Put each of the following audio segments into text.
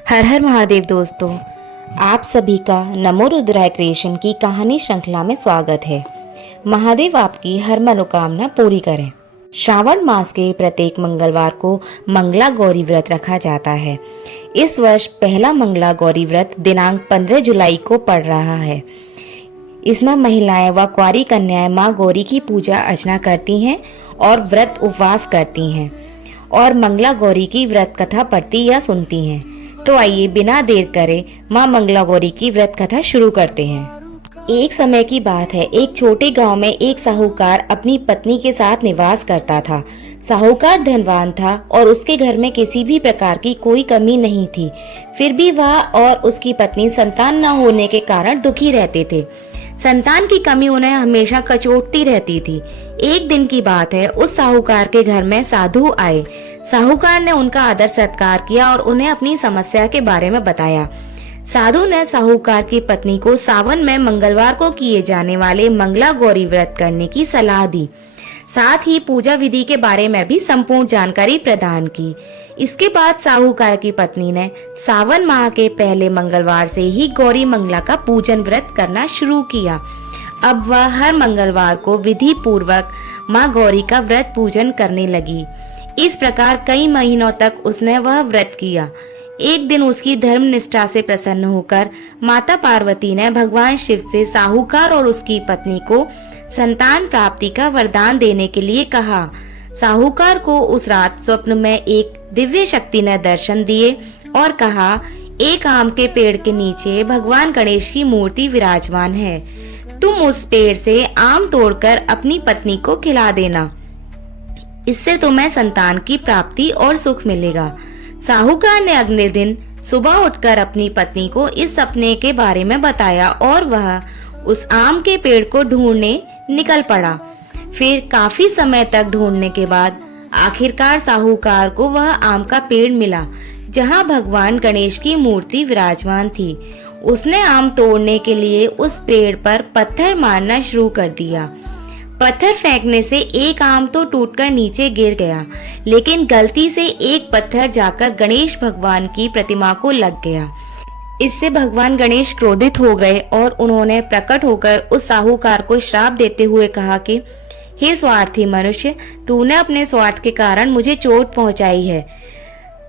हर हर महादेव दोस्तों, आप सभी का नमो रुद्राय क्रिएशन की कहानी श्रृंखला में स्वागत है। महादेव आपकी हर मनोकामना पूरी करें। श्रावण मास के प्रत्येक मंगलवार को मंगला गौरी व्रत रखा जाता है। इस वर्ष पहला मंगला गौरी व्रत दिनांक 15 जुलाई को पड़ रहा है। इसमें महिलाएं व कुंवारी कन्याएं मां गौरी की पूजा अर्चना करती हैं और व्रत उपवास करती हैं और मंगला गौरी की व्रत कथा पढ़ती या सुनती हैं। तो आइए बिना देर करे मां मंगला गौरी की व्रत कथा शुरू करते हैं। एक समय की बात है, एक छोटे गांव में एक साहूकार अपनी पत्नी के साथ निवास करता था। साहूकार धनवान था और उसके घर में किसी भी प्रकार की कोई कमी नहीं थी। फिर भी वह और उसकी पत्नी संतान न होने के कारण दुखी रहते थे। संतान की कमी उन्हें हमेशा कचोटती रहती थी। एक दिन की बात है, उस साहूकार के घर में साधु आए। साहूकार ने उनका आदर सत्कार किया और उन्हें अपनी समस्या के बारे में बताया। साधु ने साहूकार की पत्नी को सावन में मंगलवार को किए जाने वाले मंगला गौरी व्रत करने की सलाह दी। साथ ही पूजा विधि के बारे में भी संपूर्ण जानकारी प्रदान की। इसके बाद साहूकार की पत्नी ने सावन माह के पहले मंगलवार से ही गौरी मंगला का पूजन व्रत करना शुरू किया। अब वह हर मंगलवार को विधि पूर्वक माँ गौरी का व्रत पूजन करने लगी। इस प्रकार कई महीनों तक उसने वह व्रत किया। एक दिन उसकी धर्म निष्ठा से प्रसन्न होकर माता पार्वती ने भगवान शिव से साहूकार और उसकी पत्नी को संतान प्राप्ति का वरदान देने के लिए कहा। साहूकार को उस रात स्वप्न में एक दिव्य शक्ति ने दर्शन दिए और कहा, एक आम के पेड़ के नीचे भगवान गणेश की मूर्ति विराजमान है। तुम उस पेड़ से आम तोड़कर अपनी पत्नी को खिला देना, इससे तुम्हें संतान की प्राप्ति और सुख मिलेगा। साहूकार ने अगले दिन सुबह उठकर अपनी पत्नी को इस सपने के बारे में बताया और वह उस आम के पेड़ को ढूंढने निकल पड़ा। फिर काफी समय तक ढूंढने के बाद आखिरकार साहूकार को वह आम का पेड़ मिला जहां भगवान गणेश की मूर्ति विराजमान थी। उसने आम तोड़ने के लिए उस पेड़ पर पत्थर मारना शुरू कर दिया। पत्थर फेंकने से एक आम तो टूटकर नीचे गिर गया, लेकिन गलती से एक पत्थर जाकर गणेश भगवान की प्रतिमा को लग गया। इससे भगवान गणेश क्रोधित हो गए और उन्होंने प्रकट होकर उस साहूकार को श्राप देते हुए कहा कि हे स्वार्थी मनुष्य, तूने अपने स्वार्थ के कारण मुझे चोट पहुंचाई है।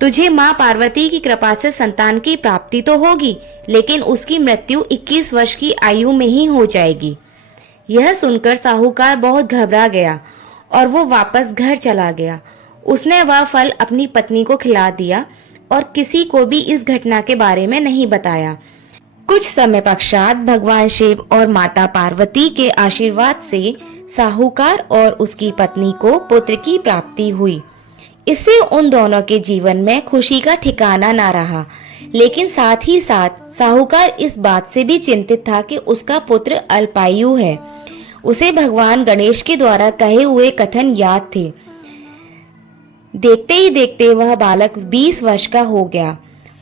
तुझे माँ पार्वती की कृपा से संतान की प्राप्ति तो होगी, लेकिन उसकी मृत्यु 21 वर्ष की आयु में ही हो जाएगी। यह सुनकर साहूकार बहुत घबरा गया और वो वापस घर चला गया। उसने वह फल अपनी पत्नी को खिला दिया और किसी को भी इस घटना के बारे में नहीं बताया। कुछ समय पश्चात भगवान शिव और माता पार्वती के आशीर्वाद से साहूकार और उसकी पत्नी को पुत्र की प्राप्ति हुई। इससे उन दोनों के जीवन में खुशी का ठिकाना ना रहा, लेकिन साथ ही साथ साहूकार इस बात से भी चिंतित था कि उसका पुत्र अल्पायु है। उसे भगवान गणेश के द्वारा कहे हुए कथन याद थे। देखते ही देखते वह बालक 20 वर्ष का हो गया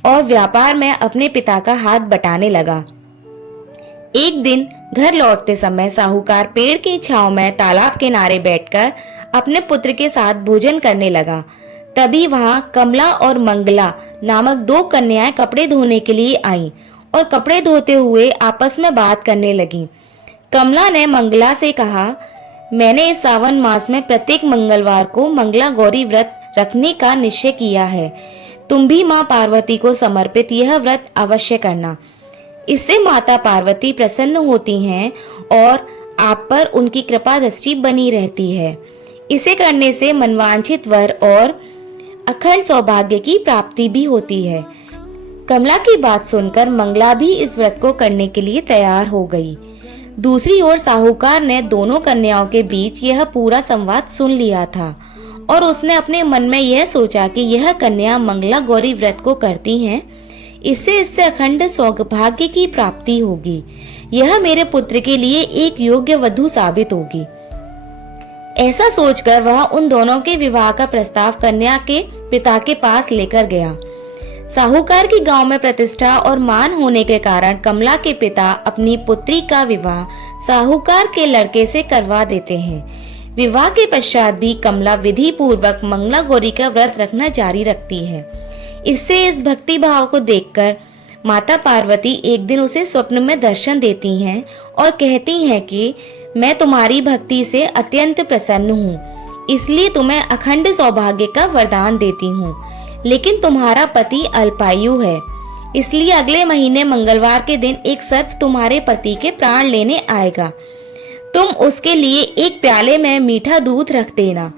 और व्यापार में अपने पिता का हाथ बटाने लगा। एक दिन घर लौटते समय साहूकार पेड़ की छांव में तालाब किनारे बैठकर अपने पुत्र के साथ भोजन करने लगा। तभी वहां कमला और मंगला नामक 2 कन्याएं कपड़े धोने के लिए आईं और कपड़े धोते हुए आपस में बात करने लगीं। कमला ने मंगला से कहा, मैंने इस सावन मास में प्रत्येक मंगलवार को मंगला गौरी व्रत रखने का निश्चय किया है। तुम भी माँ पार्वती को समर्पित यह व्रत अवश्य करना। इससे माता पार्वती प्रसन्न होती हैं और आप पर उनकी कृपा दृष्टि बनी रहती है। इसे करने से मनवांछित वर और अखंड सौभाग्य की प्राप्ति भी होती है। कमला की बात सुनकर मंगला भी इस व्रत को करने के लिए तैयार हो गई। दूसरी ओर साहूकार ने दोनों कन्याओं के बीच यह पूरा संवाद सुन लिया था और उसने अपने मन में यह सोचा कि यह कन्या मंगला गौरी व्रत को करती हैं, इससे अखंड सौभाग्य की प्राप्ति होगी। यह मेरे पुत्र के लिए एक योग्य वधू साबित होगी। ऐसा सोचकर वह उन दोनों के विवाह का प्रस्ताव कन्या के पिता के पास लेकर गया। साहूकार की गांव में प्रतिष्ठा और मान होने के कारण कमला के पिता अपनी पुत्री का विवाह साहूकार के लड़के से करवा देते हैं। विवाह के पश्चात भी कमला विधि पूर्वक मंगला गौरी का व्रत रखना जारी रखती है। इससे इस भक्ति भाव को देखकर माता पार्वती एक दिन उसे स्वप्न में दर्शन देती हैं और कहती हैं कि मैं तुम्हारी भक्ति से अत्यंत प्रसन्न हूँ, इसलिए तुम्हें अखंड सौभाग्य का वरदान देती हूँ। लेकिन तुम्हारा पति अल्पायु है, इसलिए अगले महीने मंगलवार के दिन एक सर्प तुम्हारे पति के प्राण लेने आएगा। तुम उसके लिए एक प्याले में मीठा दूध रख देना,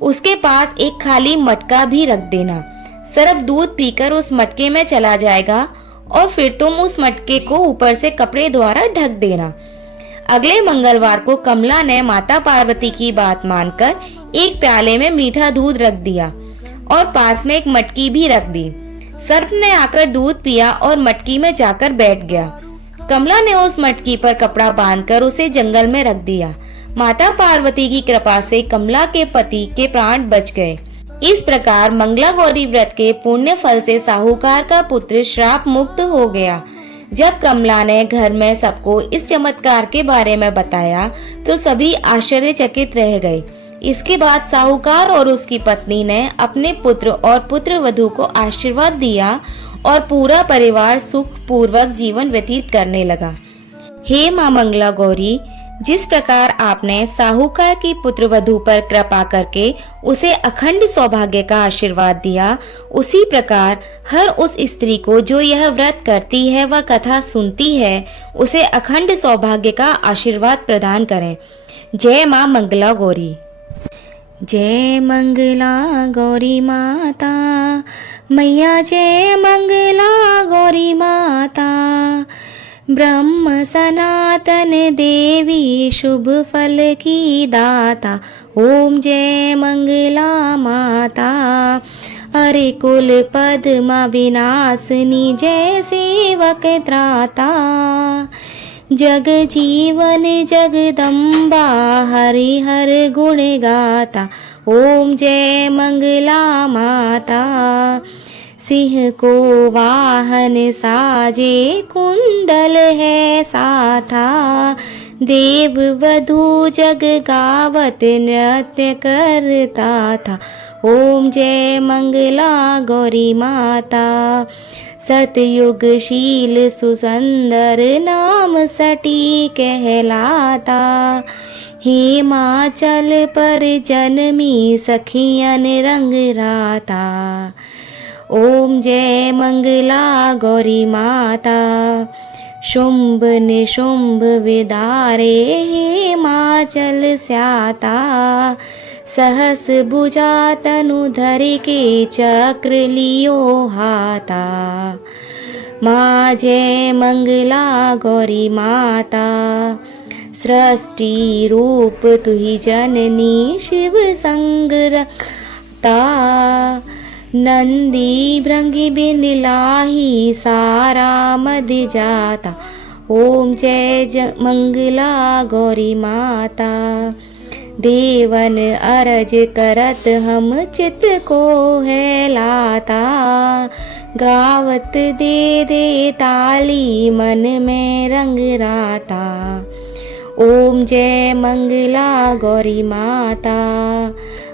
उसके पास एक खाली मटका भी रख देना। सर्प दूध पीकर उस मटके में चला जाएगा और फिर तुम उस मटके को ऊपर से कपड़े द्वारा ढक देना। अगले मंगलवार को कमला ने माता पार्वती की बात मानकर एक प्याले में मीठा दूध रख दिया और पास में एक मटकी भी रख दी। सर्प ने आकर दूध पिया और मटकी में जाकर बैठ गया। कमला ने उस मटकी पर कपड़ा बांधकर उसे जंगल में रख दिया। माता पार्वती की कृपा से कमला के पति के प्राण बच गए। इस प्रकार मंगला गौरी व्रत के पुण्य फल से साहूकार का पुत्र श्राप मुक्त हो गया। जब कमला ने घर में सबको इस चमत्कार के बारे में बताया तो सभी आश्चर्यचकित रह गए। इसके बाद साहूकार और उसकी पत्नी ने अपने पुत्र और पुत्र वधू को आशीर्वाद दिया और पूरा परिवार सुख पूर्वक जीवन व्यतीत करने लगा। हे मां मंगला गौरी, जिस प्रकार आपने साहूकार की पुत्र वधू पर कृपा करके उसे अखंड सौभाग्य का आशीर्वाद दिया, उसी प्रकार हर उस स्त्री को जो यह व्रत करती है व कथा सुनती है, उसे अखंड सौभाग्य का आशीर्वाद प्रदान करें। जय मां मंगला गौरी। जय मंगला गौरी माता मैया, जय मंगला गौरी माता। ब्रह्म सनातन देवी शुभ फल की दाता, ओम जय मंगला माता। अरे कुल पद्मा विनाशनी, जय सेवक त्राता। जग जीवन जगदम्बा, हरि हर गुण गाता, ओम जय मंगला माता। सिंह को वाहन साजे, कुंडल है साथा। देव वधू जग गावत नृत्य करता था, ओम जय मंगला गौरी माता। सतयुगशील सुसंदर नाम सटी कहलाता। हिमाचल पर जन्मी सखियन रंग राता, ओम जय मंगला गौरी माता। शुंभ निशुंभ विदारे, हिमाचल स्याता। सहस भुजा तनु धरि के, चक्र लियो हाथा। माँ जय मंगला गौरी माता। सृष्टि रूप तुहि जननी, शिव संग रखता। नंदी भृंगी बिन लाही, सारा मद जाता। ओम जय मंगला गौरी माता। देवन अरज करत हम, चित को है लाता। गावत दे दे ताली, मन में रंग राता। ओम जय मंगला गौरी माता।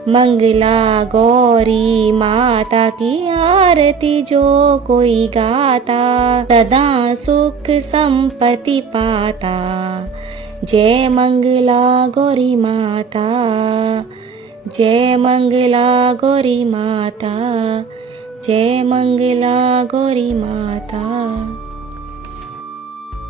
मंगला गौरी माता की आरती जो कोई गाता, सदा सुख संपत्ति पाता। जय मंगला गौरी माता। जय मंगला गौरी माता। जय मंगला गौरी माता।